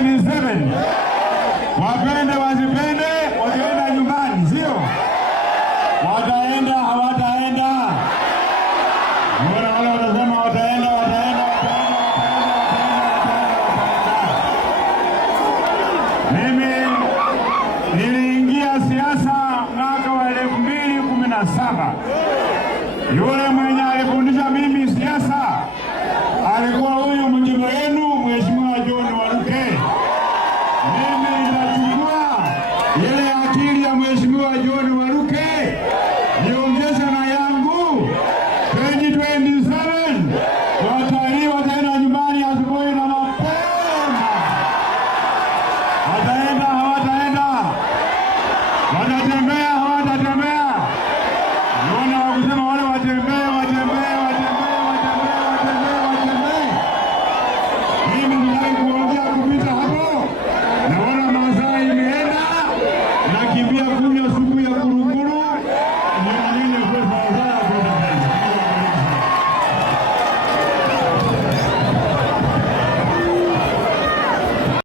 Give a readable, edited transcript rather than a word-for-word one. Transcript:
2027. Wapende wasipende, wataenda nyumbani, sio? Wataenda hawataenda? Mbona wale wanasema wataenda? Mimi niliingia siasa mwaka wa 2017. Yule